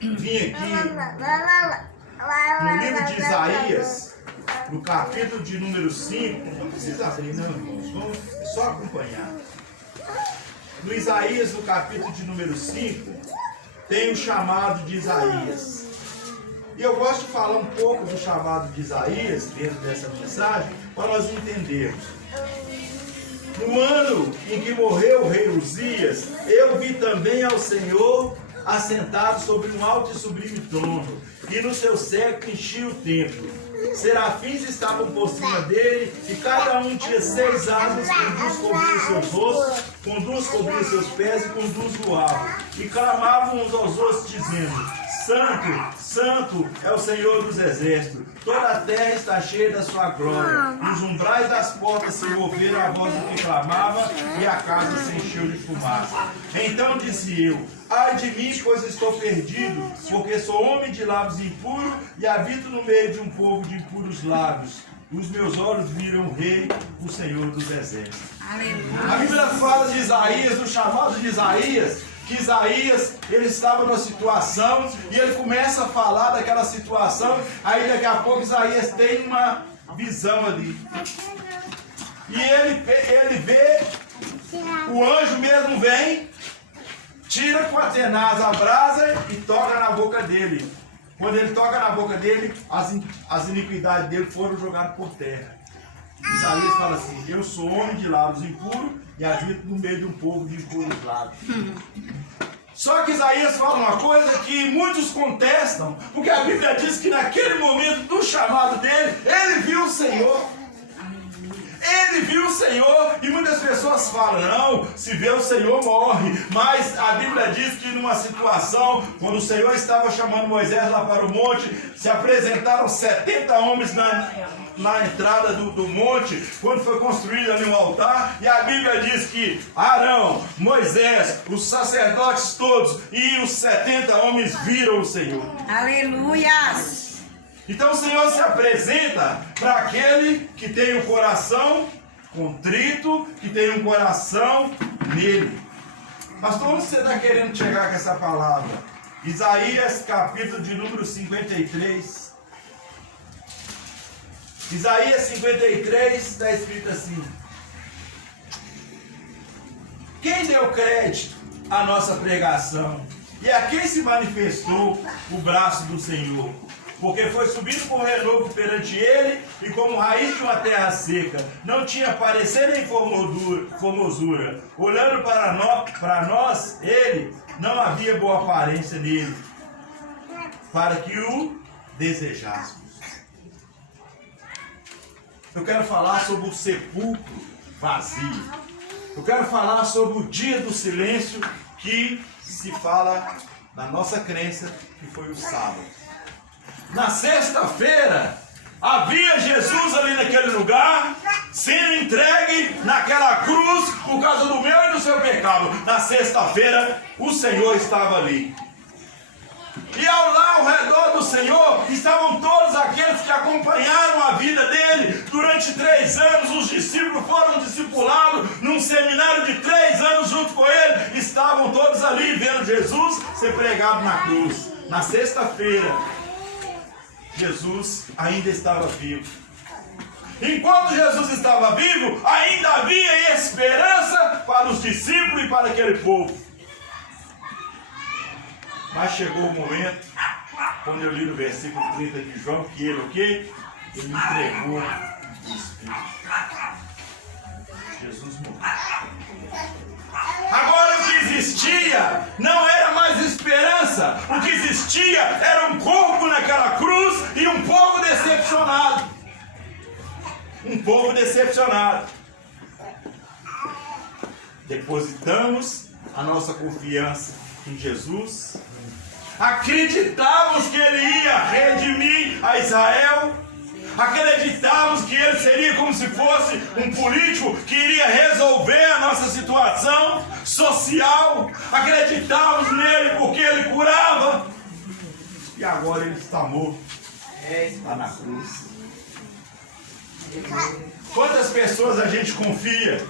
vim aqui no livro de Isaías, no capítulo de número 5, não precisa abrir não, irmãos, vamos só acompanhar. No Isaías, no capítulo de número 5, tem o chamado de Isaías. E eu gosto de falar um pouco do chamado de Isaías dentro dessa mensagem, para nós entendermos. No ano em que morreu o rei Uzias, eu vi também ao Senhor assentado sobre um alto e sublime trono, e no seu séquito enchia o templo. Serafins estavam por cima dele, e cada um tinha 6 asas, com 2 cobriam seus rostos, com 2 cobriam seus pés e com 2 voavam. E clamavam uns aos outros, dizendo: Santo, Santo é o Senhor dos exércitos, toda a terra está cheia da sua glória. Os umbrais das portas se moveram à voz do que clamava, e a casa se encheu de fumaça. Então disse eu: ai de mim, pois estou perdido, porque sou homem de lábios impuros e habito no meio de um povo de impuros lábios. Os meus olhos viram o Rei, o Senhor dos exércitos. Aleluia. A Bíblia fala de Isaías, do chamado de Isaías, que Isaías, ele estava numa situação e ele começa a falar daquela situação, aí daqui a pouco Isaías tem uma visão ali. E ele vê, o anjo mesmo vem, tira com a tenaz a brasa e toca na boca dele. Quando ele toca na boca dele, as iniquidades dele foram jogadas por terra. Isaías fala assim: eu sou homem de lábios impuros e habito no meio de um povo de impuros lábios. Só que Isaías fala uma coisa que muitos contestam, porque a Bíblia diz que naquele momento do chamado dele, ele viu o Senhor. Ele viu o Senhor, e muitas pessoas falam: não, se vê o Senhor morre. Mas a Bíblia diz que numa situação, quando o Senhor estava chamando Moisés lá para o monte, se apresentaram 70 homens na entrada do monte, quando foi construído ali um altar, e a Bíblia diz que Arão, Moisés, os sacerdotes todos e os 70 homens viram o Senhor. Aleluia! Então o Senhor se apresenta para aquele que tem o coração contrito, que tem um coração nele. Pastor, onde você está querendo chegar com essa palavra? Isaías, capítulo de número 53. Isaías 53 está escrito assim: quem deu crédito à nossa pregação? E a quem se manifestou o braço do Senhor? Porque foi subido por renovo perante ele, e como raiz de uma terra seca, não tinha parecer nem formosura. Olhando para nós, ele, não havia boa aparência nele, para que o desejássemos. Eu quero falar sobre o sepulcro vazio. Eu quero falar sobre o dia do silêncio, que se fala na nossa crença, que foi o sábado. Na sexta-feira, havia Jesus ali naquele lugar, sendo entregue naquela cruz por causa do meu e do seu pecado. Na sexta-feira, o Senhor estava ali. E ao redor do Senhor estavam todos aqueles que acompanharam a vida dele durante 3 anos. Os discípulos foram discipulados num seminário de 3 anos junto com ele. Estavam todos ali vendo Jesus ser pregado na cruz. Na sexta-feira, Jesus ainda estava vivo. Enquanto Jesus estava vivo, ainda havia esperança para os discípulos e para aquele povo. Mas chegou o momento, quando eu li no versículo 30 de João, que ele o quê? Ele entregou o Espírito. Jesus morreu. Agora o que existia não era mais esperança. O que existia era um corpo naquela cruz e um povo decepcionado. Um povo decepcionado. Depositamos a nossa confiança em Jesus. Acreditávamos que ele ia redimir a Israel. Acreditávamos que ele seria como se fosse um político que iria resolver a nossa situação social. Acreditávamos nele porque ele curava. E agora ele está morto. Está na cruz. Quantas pessoas a gente confia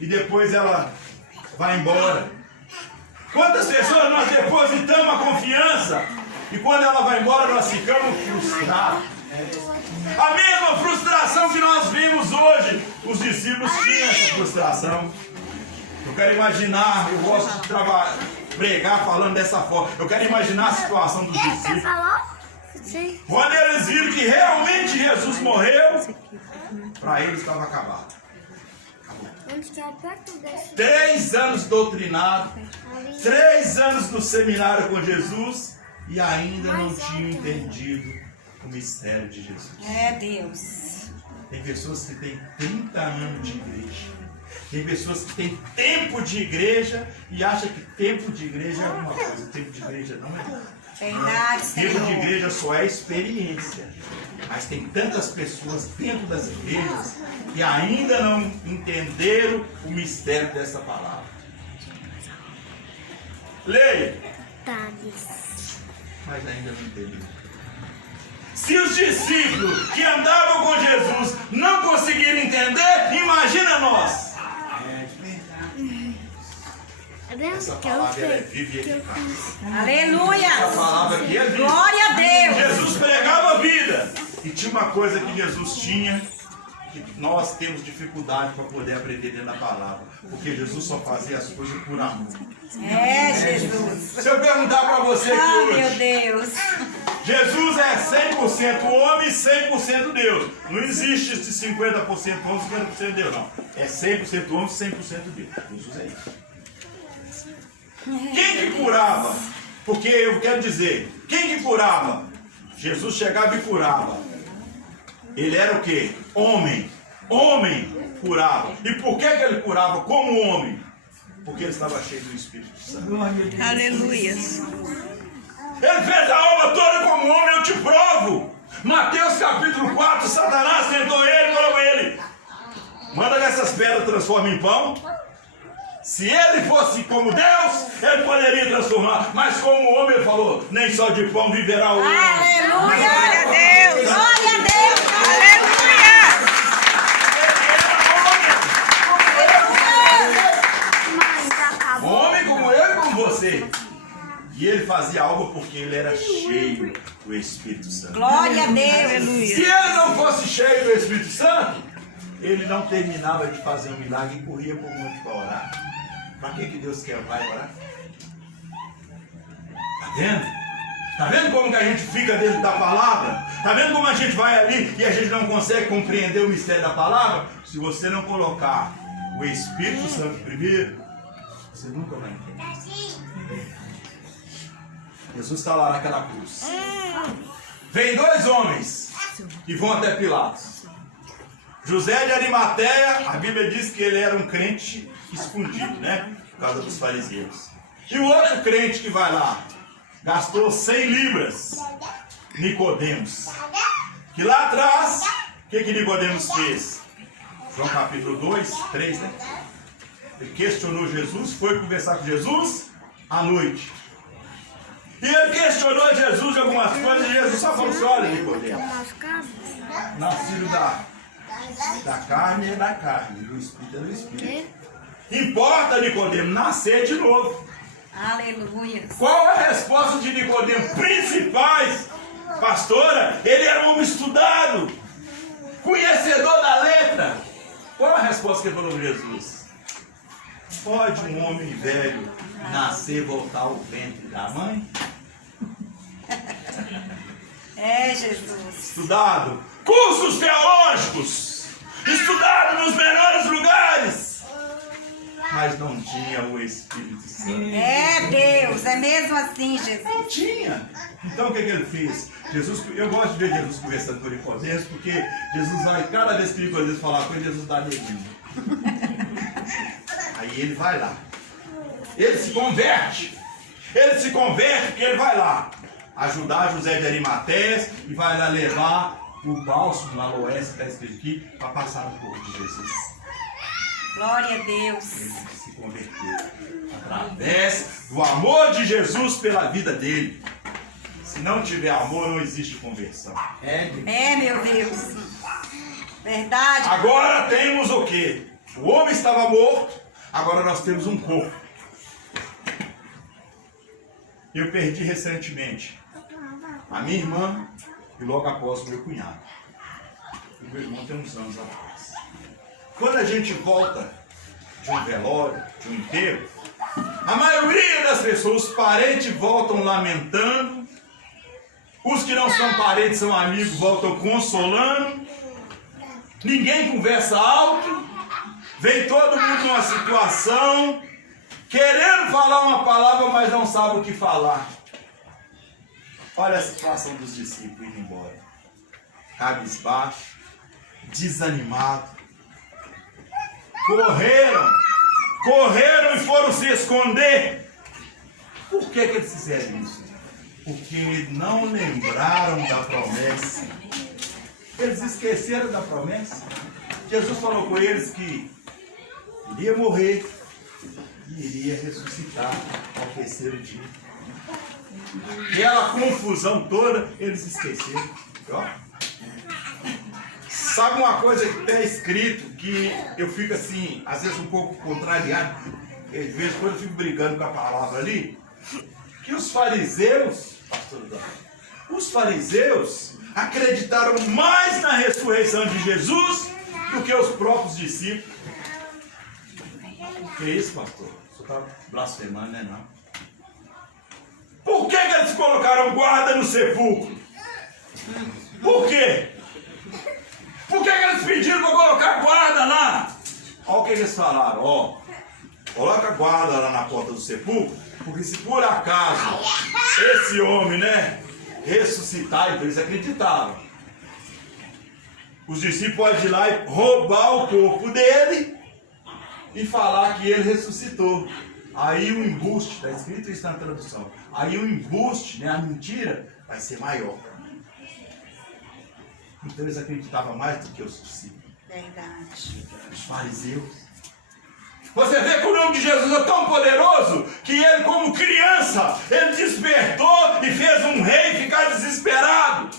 e depois ela vai embora? Quantas pessoas nós depositamos a esperança. E quando ela vai embora, nós ficamos frustrados. A mesma frustração que nós vimos hoje, os discípulos tinham essa frustração. Eu quero imaginar, eu gosto de pregar falando dessa forma. Eu quero imaginar a situação dos discípulos. Quando eles viram que realmente Jesus morreu, para eles estava acabado. 3 anos doutrinado, 3 anos no seminário com Jesus e ainda não tinham entendido o mistério de Jesus. É Deus. Tem pessoas que têm 30 anos de igreja. Tem pessoas que têm tempo de igreja e acham que tempo de igreja é alguma coisa. Tempo de igreja não é. Verdade, Tempo de Senhor. igreja só é experiência. Mas tem tantas pessoas dentro das igrejas que ainda não entenderam o mistério dessa palavra. Leia. Mas ainda não entenderam. Se os discípulos que andavam com Jesus não conseguiram entender, imagina nós. Essa palavra é viva e eficaz. Aleluia. Essa palavra aqui é viva. Glória a Deus. Jesus pregava a vida. E tinha uma coisa que Jesus tinha, que nós temos dificuldade para poder aprender dentro da palavra. Porque Jesus só fazia as coisas por amor. É, Jesus. Se eu perguntar para você aqui Ah, hoje, meu Deus. Jesus é 100% homem e 100% Deus. Não existe esse 50% homem e 50% Deus, não. É 100% homem e 100% Deus. Jesus é isso. Quem que curava? Porque eu quero dizer, quem que curava? Jesus chegava e curava. Ele era o quê? Homem. Homem curava. E por que ele curava como homem? Porque ele estava cheio do Espírito Santo. Aleluia. Ele fez a obra toda como homem, eu te provo. Mateus capítulo 4, Satanás tentou ele e falou a ele: manda que essas pedras transformem em pão. Se ele fosse como Deus, ele poderia transformar. Mas como homem, ele falou: nem só de pão viverá o homem. Aleluia. Glória a Deus. Glória a Deus. Aleluia. Homem como eu e como você. E ele fazia algo porque ele era cheio do Espírito Santo. Glória a Deus. Se ele não fosse cheio do Espírito Santo, ele não terminava de fazer um milagre e corria por muito para orar. Para que Deus quer vai orar? Tá vendo? Tá vendo como que a gente fica dentro da palavra? Tá vendo como a gente vai ali e a gente não consegue compreender o mistério da palavra? Se você não colocar o Espírito Santo primeiro, você nunca vai entender. Jesus está lá naquela cruz. Vem 2 homens que vão até Pilatos. José de Arimateia, a Bíblia diz que ele era um crente escondido, né? Por causa dos fariseus. E o outro crente que vai lá, gastou 100 libras, Nicodemos. Que lá atrás, o que Nicodemos fez? João capítulo 2, 3, né? Ele questionou Jesus, foi conversar com Jesus à noite. E ele questionou Jesus de algumas coisas e Jesus só falou assim: olha, Nicodemos, nascido da carne é da carne, do Espírito é do Espírito. Importa, Nicodemos, nascer de novo. Aleluia. Qual a resposta de Nicodemos? Principais, pastora, ele era um homem estudado, conhecedor da letra. Qual a resposta que ele falou para Jesus? Pode um homem velho nascer e voltar ao ventre da mãe? É, Jesus. Estudado, cursos teológicos, estudado nos melhores lugares, mas não tinha o Espírito Santo. É Deus, é mesmo assim, Jesus. Não tinha. Então o que ele fez? Jesus, eu gosto de ver Jesus conversando com Nicodemos, porque Jesus vai, cada vez que Nicodemos falar com ele, Jesus dá neguinho. Aí ele vai lá. Ele se converte. Ele se converte porque ele vai lá ajudar José de Arimateia e vai lá levar o bálsamo, a aloés, que está escrito aqui, para passar no corpo de Jesus. Glória a Deus. Ele se converteu através do amor de Jesus pela vida dele. Se não tiver amor, não existe conversão. É, meu Deus. Verdade. Agora temos o quê? O homem estava morto, agora nós temos um corpo. Eu perdi recentemente a minha irmã e logo após o meu cunhado. O meu irmão tem uns anos atrás. Quando a gente volta de um velório, de um enterro, a maioria das pessoas, os parentes voltam lamentando, os que não são parentes, são amigos, voltam consolando, ninguém conversa alto, vem todo mundo numa situação, querendo falar uma palavra, mas não sabe o que falar. Olha a situação dos discípulos indo embora. Cabisbaixo, desanimado. Correram e foram se esconder. Por que eles fizeram isso? Porque não lembraram da promessa. Eles esqueceram da promessa. Jesus falou com eles que iria morrer e iria ressuscitar ao terceiro dia. Aquela confusão toda, eles esqueceram. Ó. Sabe uma coisa que está escrito, que eu fico assim, às vezes um pouco contrariado, às vezes quando eu fico brigando com a palavra ali, que os fariseus, pastor Dan, os fariseus acreditaram mais na ressurreição de Jesus do que os próprios discípulos. Que isso, pastor? Você está blasfemando, né? Não. Por que eles colocaram guarda no sepulcro? Por quê? Por que eles pediram para colocar guarda lá? Olha o que eles falaram, ó. Coloca guarda lá na porta do sepulcro, porque se por acaso esse homem, né, ressuscitar, então eles acreditavam. Os discípulos podem ir lá e roubar o corpo dele e falar que ele ressuscitou. Aí o embuste, está escrito isso na tradução, aí o embuste, né, a mentira, vai ser maior. Então eles acreditavam mais do que os discípulos. Verdade. Os fariseus. Você vê que o nome de Jesus é tão poderoso que ele, como criança, ele despertou e fez um rei ficar desesperado.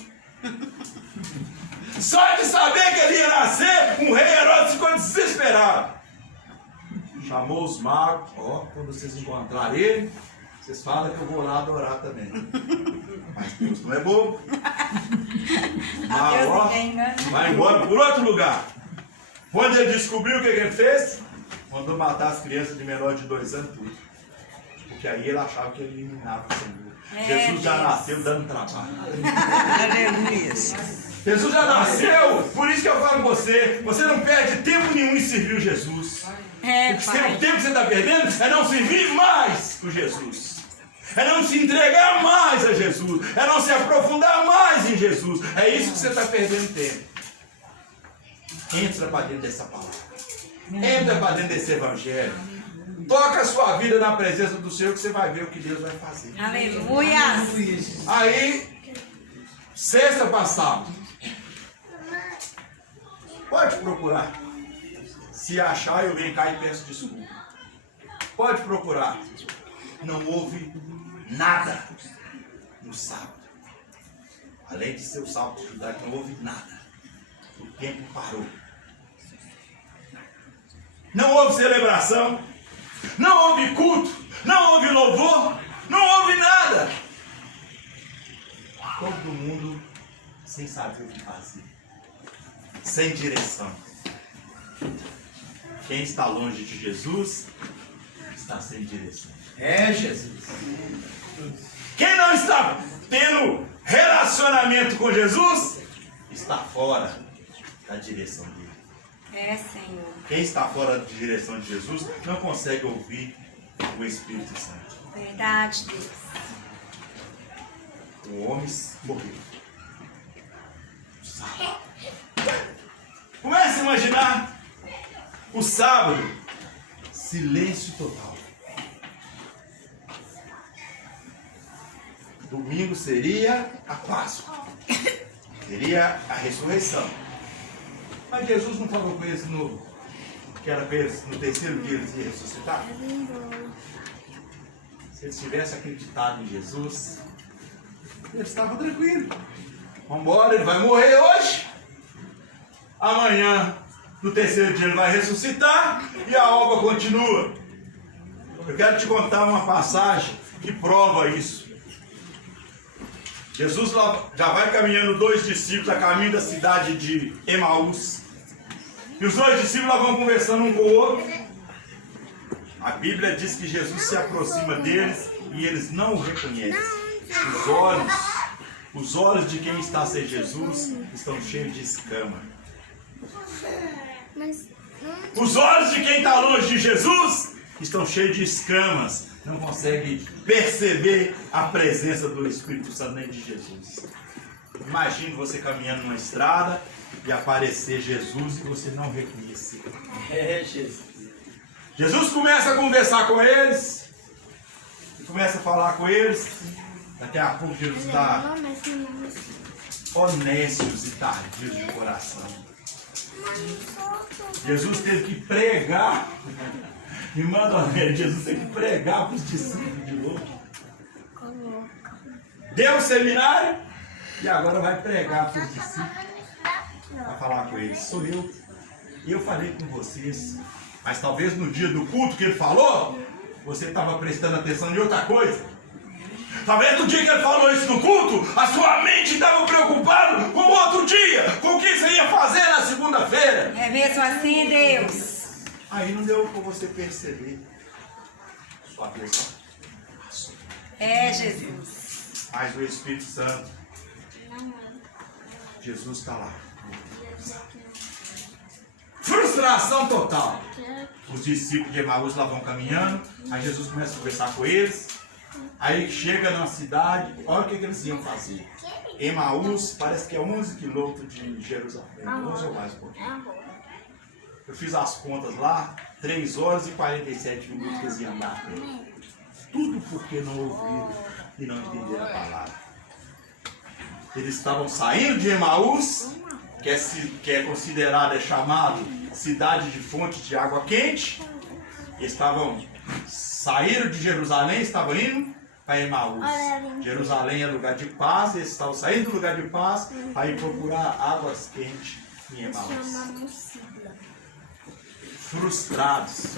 Só de saber que ele ia nascer, um rei Herodes ficou desesperado. Chamou os magos, ó, quando vocês encontrarem ele, vocês falam que eu vou lá adorar também. Mas Deus não é bobo. Mas, ó, vai embora por outro lugar. Quando ele descobriu o que ele fez, mandou matar as crianças de menor de 2 anos tudo. Porque aí ele achava que ele eliminava o Senhor. Jesus já nasceu dando trabalho. Aleluia. Jesus já nasceu, por isso que eu falo com você, você não perde tempo nenhum em servir o Jesus. O tempo que você está perdendo é não servir mais o Jesus. É não se entregar mais a Jesus. É não se aprofundar mais em Jesus. É isso que você está perdendo tempo. Entra para dentro dessa palavra. Entra para dentro desse evangelho. Toca a sua vida na presença do Senhor que você vai ver o que Deus vai fazer. Aleluia. Aí, sexta passada. Pode procurar. Se achar, eu venho cá e peço desculpa. Pode procurar. Não houve nada no sábado. Além de ser o sábado judaico, não houve nada. O tempo parou. Não houve celebração. Não houve culto. Não houve louvor. Não houve nada. Todo mundo sem saber o que fazer. Sem direção. Quem está longe de Jesus está sem direção. É Jesus. Quem não está tendo relacionamento com Jesus está fora da direção dele. É, Senhor. Quem está fora da direção de Jesus não consegue ouvir o Espírito Santo. Verdade, Deus. O homem morreu. Sábado. Comece a imaginar o sábado, silêncio total. Domingo seria a Páscoa, seria a ressurreição. Mas Jesus não falou com eles que era para eles, no terceiro dia eles iam ressuscitar? Se eles tivessem acreditado em Jesus, eles estavam tranquilos. Vamos embora, ele vai morrer hoje. Amanhã, no terceiro dia, ele vai ressuscitar e a obra continua. Eu quero te contar uma passagem que prova isso. Jesus já vai caminhando, 2 discípulos a caminho da cidade de Emaús. E os 2 discípulos vão conversando um com o outro. A Bíblia diz que Jesus se aproxima deles e eles não o reconhecem. Os olhos de quem está sem Jesus estão cheios de escama. Os olhos de quem está longe de Jesus estão cheios de escamas. Não consegue perceber a presença do Espírito Santo nem de Jesus. Imagine você caminhando numa estrada e aparecer Jesus e você não reconhecer. Jesus começa a conversar com eles, começa a falar com eles. Daqui a pouco Jesus está honestos e tardios de coração. Jesus teve que pregar. Me manda ver, Jesus teve que pregar para os discípulos de novo. Deu o seminário e agora vai pregar para os discípulos. Vai falar com eles. Sou eu. E eu falei com vocês. Mas talvez no dia do culto que ele falou, você estava prestando atenção em outra coisa. Talvez no dia que ele falou isso no culto, a sua mente estava preocupada com o outro dia, com o que você ia fazer na segunda-feira. É mesmo assim, Deus? Aí não deu para você perceber. Sua atenção passou. É, Jesus. Mas o Espírito Santo, Jesus está lá. Frustração total. Os discípulos de Emaús lá vão caminhando. Aí Jesus começa a conversar com eles. Aí chega na cidade. Olha o que eles iam fazer. Emaús parece que é 11 quilômetros de Jerusalém. 11 ou mais um pouquinho. Eu fiz as contas lá. 3 horas e 47 minutos que eles iam andar. Tudo porque não ouviram e não entenderam a palavra. Eles estavam saindo de Emaús, que é considerada, é chamado cidade de fonte de água quente. Eles saíram de Jerusalém, estavam indo para Emaús. Jerusalém é lugar de paz, eles estavam saindo do lugar de paz para ir procurar águas quentes em Emaús. Frustrados.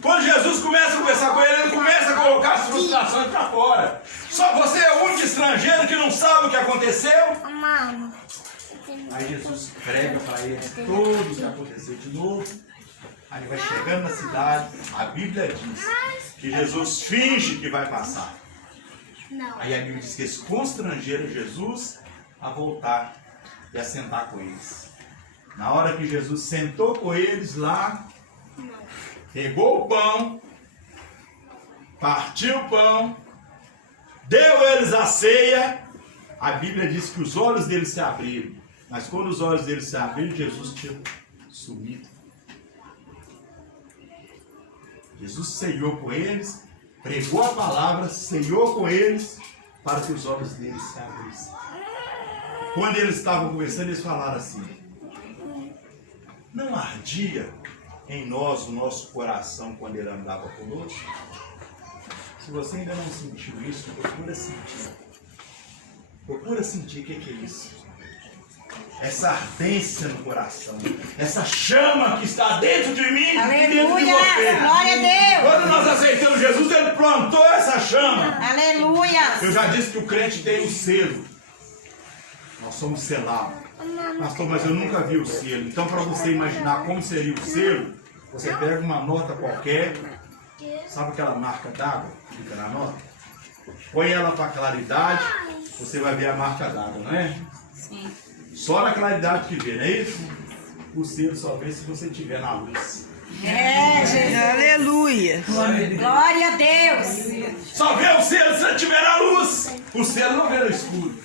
Quando Jesus começa a conversar com ele, ele começa a colocar as frustrações para fora. Só você é o único estrangeiro que não sabe o que aconteceu. Aí Jesus prega para ele tudo o que aconteceu de novo. Aí vai chegando na cidade, a Bíblia diz que Jesus finge que vai passar. Aí a Bíblia diz que eles constrangeram Jesus a voltar e a sentar com eles. Na hora que Jesus sentou com eles lá, pegou o pão, partiu o pão, deu a eles a ceia. A Bíblia diz que os olhos deles se abriram. Mas quando os olhos deles se abriram, Jesus tinha sumido. Jesus ceiou com eles, pregou a palavra, ceiou com eles, para que os olhos deles se abrissem. Quando eles estavam conversando, eles falaram assim: não ardia em nós o nosso coração quando ele andava conosco? Se você ainda não sentiu isso, procura sentir. Procura sentir o que é isso. Essa ardência no coração, essa chama que está dentro de mim e dentro de você. Glória a Deus. Quando nós aceitamos Jesus, ele plantou essa chama. Aleluia. Eu já disse que o crente tem um selo. Nós somos selados. Pastor, mas eu nunca vi o selo. Então, para você imaginar como seria o selo, você pega uma nota qualquer. Sabe aquela marca d'água que fica na nota? Põe ela para claridade, você vai ver a marca d'água, não é? Sim. Só na claridade que vê, não é isso? O selo só vê se você estiver na luz. É, Jesus. Aleluia. Glória a Deus. Só vê o selo se você estiver na luz. O selo não vê no escuro.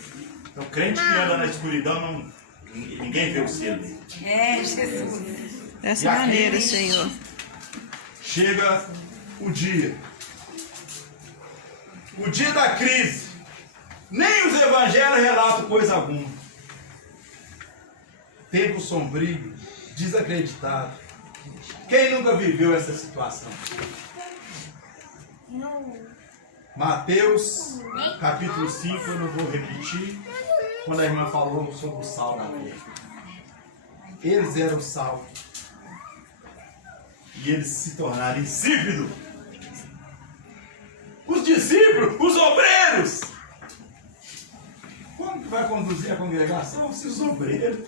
Então, crente que anda na escuridão, ninguém vê o selo. É, Jesus. Dessa maneira, Senhor. Chega o dia. O dia da crise. Nem os evangelhos relatam coisa alguma. Tempo sombrio, desacreditado. Quem nunca viveu essa situação? Mateus, capítulo 5, eu não vou repetir, quando a irmã falou sobre o sal na terra. Eles eram sal. E eles se tornaram insípidos. Os discípulos, os obreiros. conduzir a congregação, se os obreiros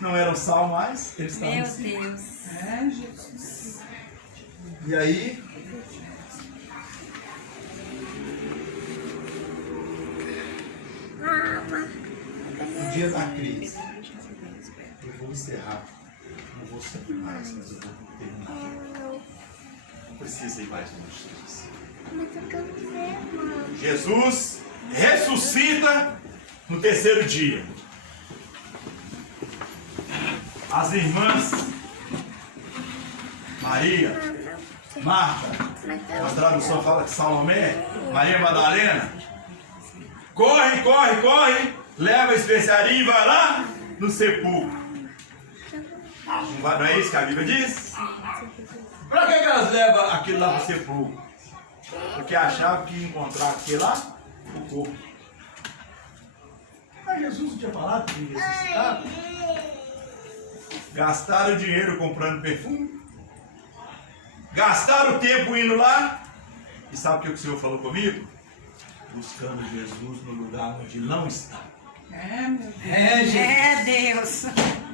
não eram sal mais, eles estavam Meu assim. Deus. E aí, no dia da crise, eu vou encerrar. Não vou sempre mais, mas eu vou terminar. Não precisa ir mais longe disso. Jesus ressuscita no terceiro dia. As irmãs Maria, Marta, a tradução fala que Salomé, Maria Madalena, corre, leva a especiaria e vai lá no sepulcro. Não é isso que a Bíblia diz? Para que elas levam aquilo lá para o sepulcro? Porque achavam que ia encontrar aquilo lá, o corpo. Mas Jesus não tinha falado que ia ressuscitar. Gastaram dinheiro comprando perfume. Gastaram tempo indo lá. E sabe o que o Senhor falou comigo? Buscando Jesus no lugar onde não está. É Deus.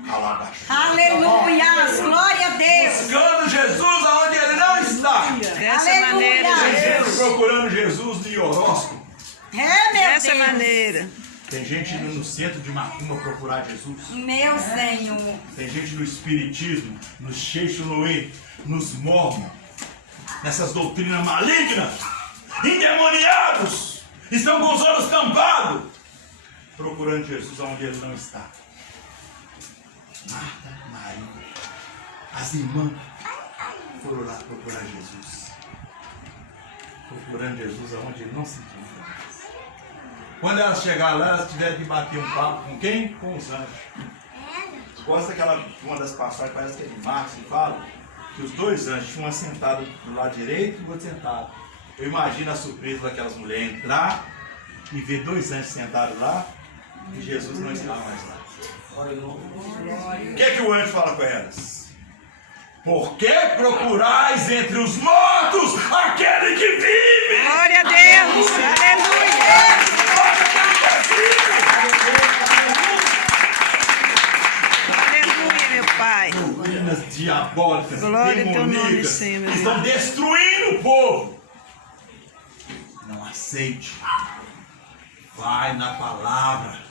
Alabaxo. Aleluia. Glória a Deus. Buscando Jesus aonde ele não está. Dessa Aleluia. maneira, Tem Jesus. procurando Jesus no horóscopo. É, meu Dessa Deus. maneira. Tem gente indo no centro de Macumba procurar Jesus. Meu Senhor. Tem gente no espiritismo, no Xexuloê, nos mormons, nessas doutrinas malignas, endemoniados, estão com os olhos tampados, procurando Jesus onde ele não está. Marta, Maria, as irmãs foram lá procurar Jesus. Procurando Jesus onde ele não se encontra mais. Quando elas chegaram lá, elas tiveram que bater um papo com quem? Com os anjos. Gosta daquela, uma das passagens, parece que é de Marcos, que fala que os dois anjos, um sentado do lado direito e o outro sentado. Eu imagino a surpresa daquelas mulheres entrar e ver dois anjos sentados lá e Jesus não está mais lá. O que o anjo fala com elas? Por que procurais entre os mortos aquele que vive? Glória a Deus. Aleluia. Aleluia, meu Pai. Doutrinas diabólicas, Glória ao teu nome, demoníacas, Senhor, meu que estão destruindo o povo. Não aceite. Vai na palavra.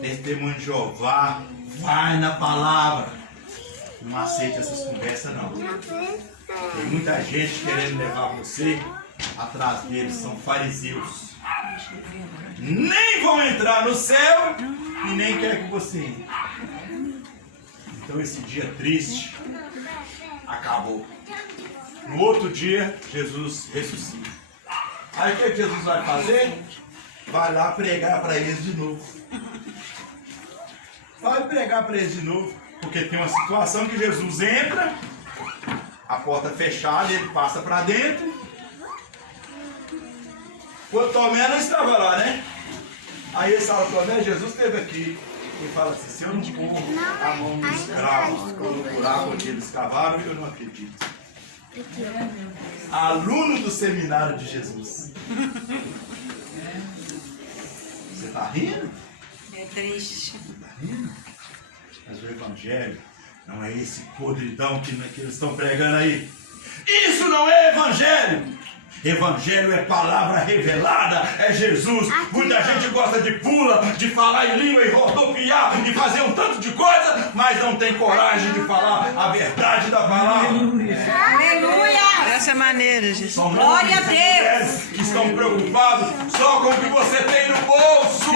Testemunho de Jeová. Vai na palavra. Não aceite essas conversas, não. Tem muita gente querendo levar você atrás deles. São fariseus. Nem vão entrar no céu e nem quer que você entre. Então esse dia triste acabou. No outro dia, Jesus ressuscita. Aí o que Jesus vai fazer? Vai lá pregar para eles de novo. Vai pregar para eles de novo. Porque tem uma situação que Jesus entra, a porta fechada, ele passa para dentro. O Tomé não estava lá, né? Aí ele fala, Tomé, Jesus esteve aqui. Ele fala assim, se eu não pôr a mão no escravo, no buraco onde eles cavaram, eu não acredito. Aluno do seminário de Jesus. Você está rindo? É triste. Está rindo? Mas o evangelho não é esse podridão que eles estão pregando aí. Isso não é evangelho. Evangelho é palavra revelada, é Jesus. Muita gente gosta de pula, de falar em língua e rodopiar, de fazer um tanto de coisa, mas não tem coragem de falar a verdade da palavra. Aleluia. Dessa maneira, Jesus. São Glória a homens e Deus. mulheres que estão preocupados só com o que você tem no bolso.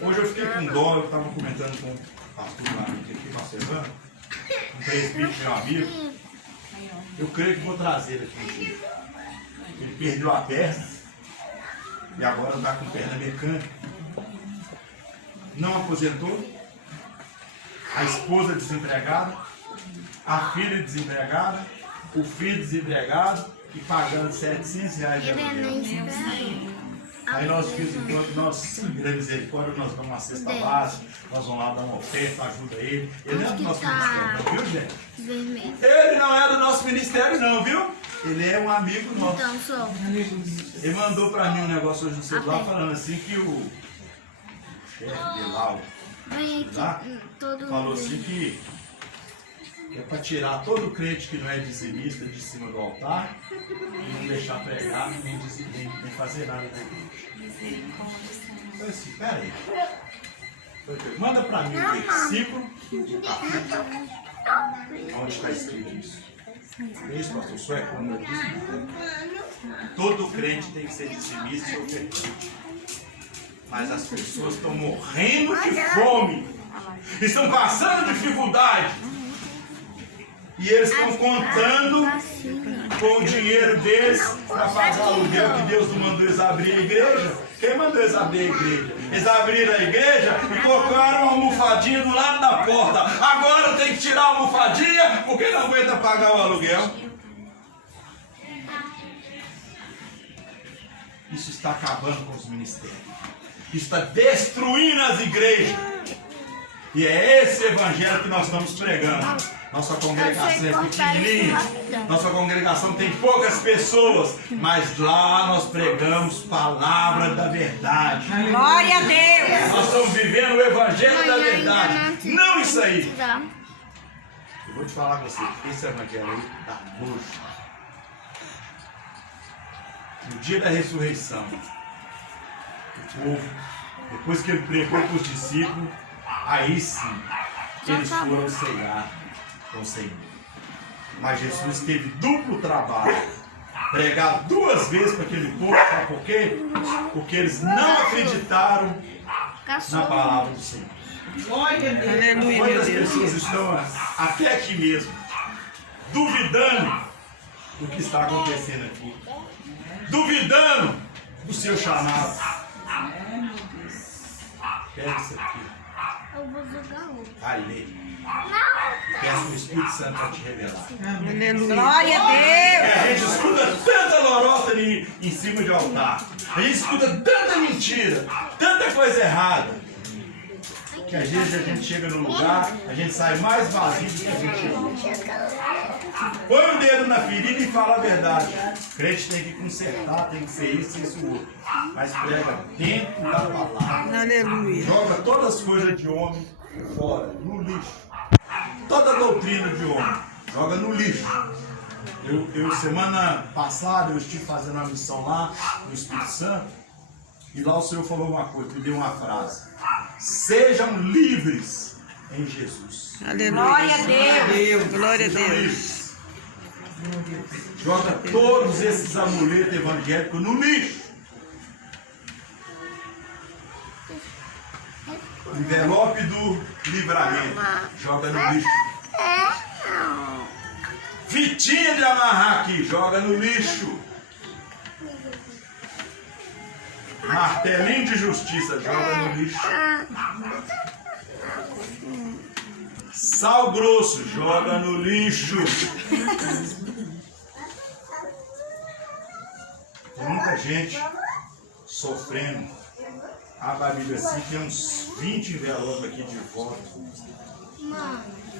Hoje eu fiquei com dó, eu estava comentando com o pastor lá aqui, pastor Evandro, um presbítero meu amigo. Eu creio que vou trazer ele aqui um dia. Ele perdeu a perna e agora está com perna mecânica. Não aposentou. A esposa desempregada, a filha desempregada, o filho desempregado e pagando R$700 de aluguel. Aí nós fizemos, enquanto nós, pela misericórdia, nós damos uma cesta básica, nós vamos lá dar uma oferta, ajuda ele. Ele não é do nosso ministério, não, viu, gente? Ele não é do nosso ministério, não, viu? Ele é um amigo nosso. Então, sou. Ele mandou pra mim um negócio hoje no celular falando assim que o chefe de lá, Vem Tá? aqui todo falou mundo. assim que é para tirar todo crente que não é dizimista de cima do altar e não deixar pregar nem fazer nada da igreja. Eu falei assim, peraí. Manda para mim o versículo. Onde está escrito isso? É isso, pastor? Só é como eu disse. Todo crente tem que ser dizimista e ofertante. Mas as pessoas estão morrendo de fome. Estão passando dificuldade. E eles estão contando com o dinheiro deles para pagar o aluguel que Deus não mandou eles abrir a igreja. Quem mandou eles abrir a igreja? Eles abriram a igreja e colocaram uma almofadinha do lado da porta. Agora tem que tirar a almofadinha porque não aguenta pagar o aluguel. Isso está acabando com os ministérios. Isso está destruindo as igrejas. E é esse evangelho que nós estamos pregando. Nossa congregação é pequenininha. Nossa congregação tem poucas pessoas. Mas lá nós pregamos palavra da verdade. Glória a Deus. Nós estamos vivendo o evangelho da verdade. Não isso aí. Eu vou te falar com você. Esse evangelho aí dá nojo. No dia da ressurreição, o povo, depois que ele pregou para os discípulos, aí sim, eles foram ceiar com o Senhor. Mas Jesus teve duplo trabalho. Pregar 2 vezes para aquele povo, sabe por quê? Porque eles não acreditaram na palavra do Senhor. Aleluia, meu Quantas Deus. pessoas estão até aqui mesmo, duvidando do que está acontecendo aqui, duvidando do seu chamado. Pega isso aqui. Eu vou jogar outro. Vai ler. Peça o Espírito Santo para te revelar. Aleluia. Glória a Deus. A gente escuta tanta lorota ali em cima de altar. A gente escuta tanta mentira, tanta coisa errada. Que às vezes a gente chega no lugar, a gente sai mais vazio do que a gente chegou. Põe o dedo na ferida e fala a verdade. O crente tem que consertar, tem que ser isso, isso, outro. Mas prega dentro da palavra. Aleluia. Joga todas as coisas de homem fora, no lixo. Toda a doutrina de homem, joga no lixo. Eu semana passada, eu estive fazendo uma missão lá no Espírito Santo. E lá o Senhor falou uma coisa, me deu uma frase. Sejam livres em Jesus. Aleluia. Glória a Deus. Glória a Sejam Deus. livres. Joga todos esses amuletos evangélicos no lixo. Envelope do livramento. Joga no lixo. Fitinha de amarrar aqui. Joga no lixo. Martelinho de justiça. Joga no lixo. Sal grosso. Joga no lixo. Tem muita gente sofrendo. Abre a Bíblia assim, tem uns 20 envelopes aqui de voto.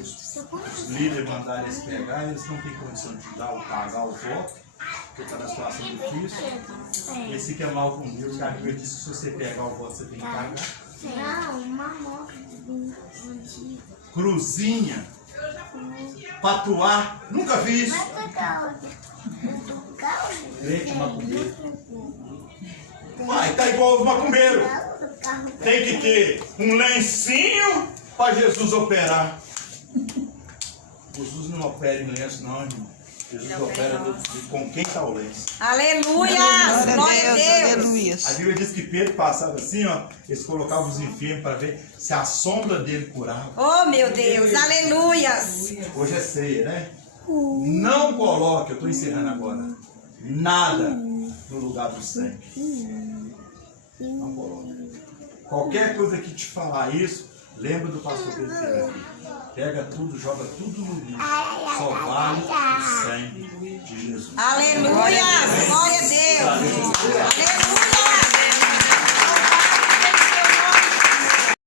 Os líderes mandaram eles pegar e eles não têm condição de dar ou pagar o voto, porque está na situação difícil. Esse que é mal com Deus, que a Bíblia diz que se você pegar o voto, você tem que pagar. Não, uma moto antiga. Cruzinha, patuar, nunca vi isso. Crente macumbeiro. Uai, tá igual os macumbeiros. Tem que ter um lencinho para Jesus operar. Jesus não opera em lenço, não, irmão. Jesus opera com quem está o lenço. Aleluia. Glória a Deus. Aleluia. A Bíblia diz que Pedro passava assim, ó, eles colocavam os enfermos para ver se a sombra dele curava. Oh, meu Deus. Aleluia. Hoje é ceia, né? Não coloque, eu estou encerrando agora, nada no lugar do sangue. Não coloque. Qualquer coisa que te falar isso, lembra do pastor Pedro aqui. Pega tudo, joga tudo no lixo. Só vale o sangue de Jesus. Aleluia. Glória a Deus. Aleluia.